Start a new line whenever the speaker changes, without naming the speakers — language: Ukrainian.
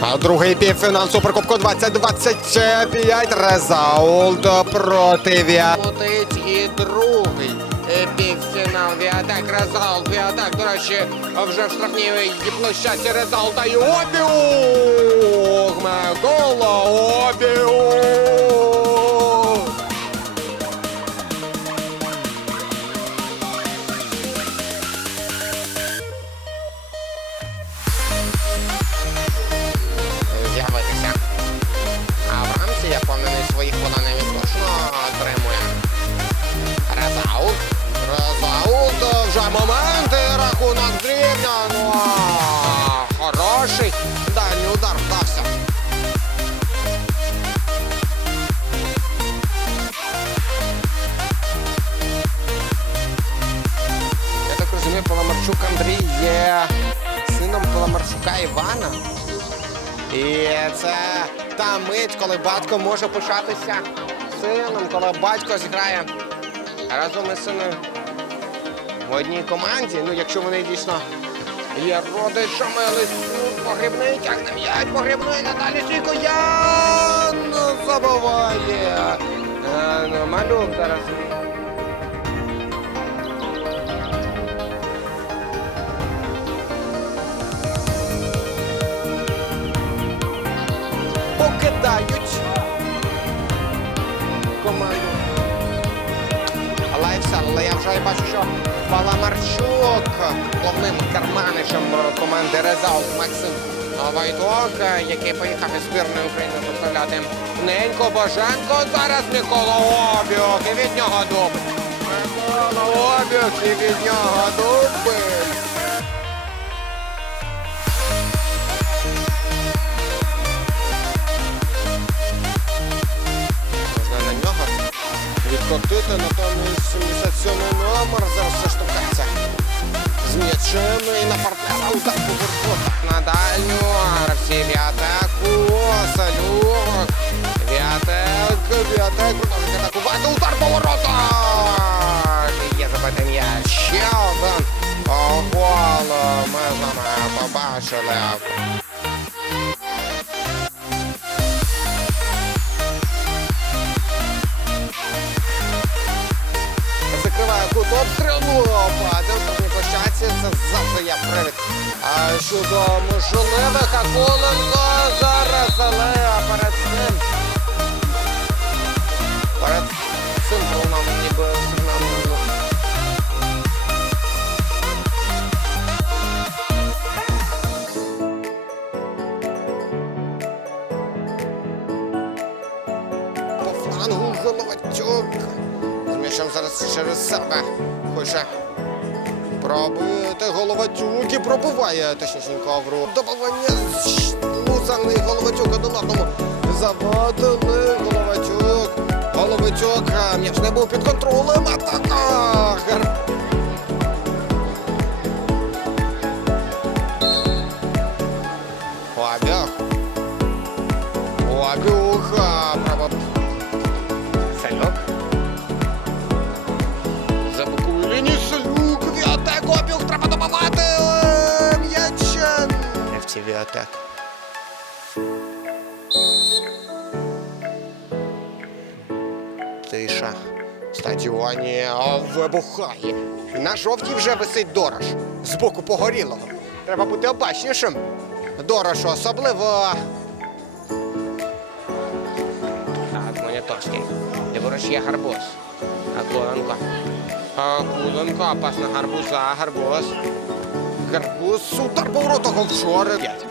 А другий півфінал Суперкубку 2025. Резаулт проти Віа.
І другий е, півфінал Віатак Резаулт. Віатак, до речі, вже в штрафній площаці Резаулта. і обіг! Микола обіг! Є сином Паламарчука Івана. І це та мить, коли батько може пишатися сином, коли батько зіграє разом із сином в одній команді. Ну, якщо вони дійсно є родичами, Лисюк, погрібний, тягне м'яч, погрібний, Наталі Сійко, Ян забуває. Е, ну, Малюк зараз. Покидають команду. Все, але я вже бачу, що Паламарчук головним карманичем команди Резал Максим Вайток, який поїхав із збірної України представляти Ненько Боженко. Зараз Микола Обюк і від нього дубль. Микола Обюк і від нього дубль. Відкотити, натомість 77 номер зараз все штукається. З м'ячем і на партнера удар по воротах. На дальню, в атаку, Салюк. Віатек, Віатек продовжує атакувати, удар по воротах. Є забитий м'яч. Ще один гол. Ми з вами побачили. Кут обстрілу, паде в. Це завжди є привід. А щодо можливих Акуленко зараз, але перед цим. Перед цим пролунав ніби сигнал. По флангу. М'ячем зараз через себе хоче пробити Головатюк і пробиває точнісінько в руку. Добивання лузаний Головатюк одному. Заводили Головатюк. Головатюк. М'яч не був під контролем. Атака. ФЦ Тиша. Стадіоні вибухає. На жовтій вже висить дорож. З боку погорілого. Треба бути обачнішим. Дорож особливо. Так, Моніторський. Ліворуч є гарбуз. Акуленко. Акуленко, пас на гарбуза, гарбуз. Гарбуз, удар по воротах офшори. П'ять.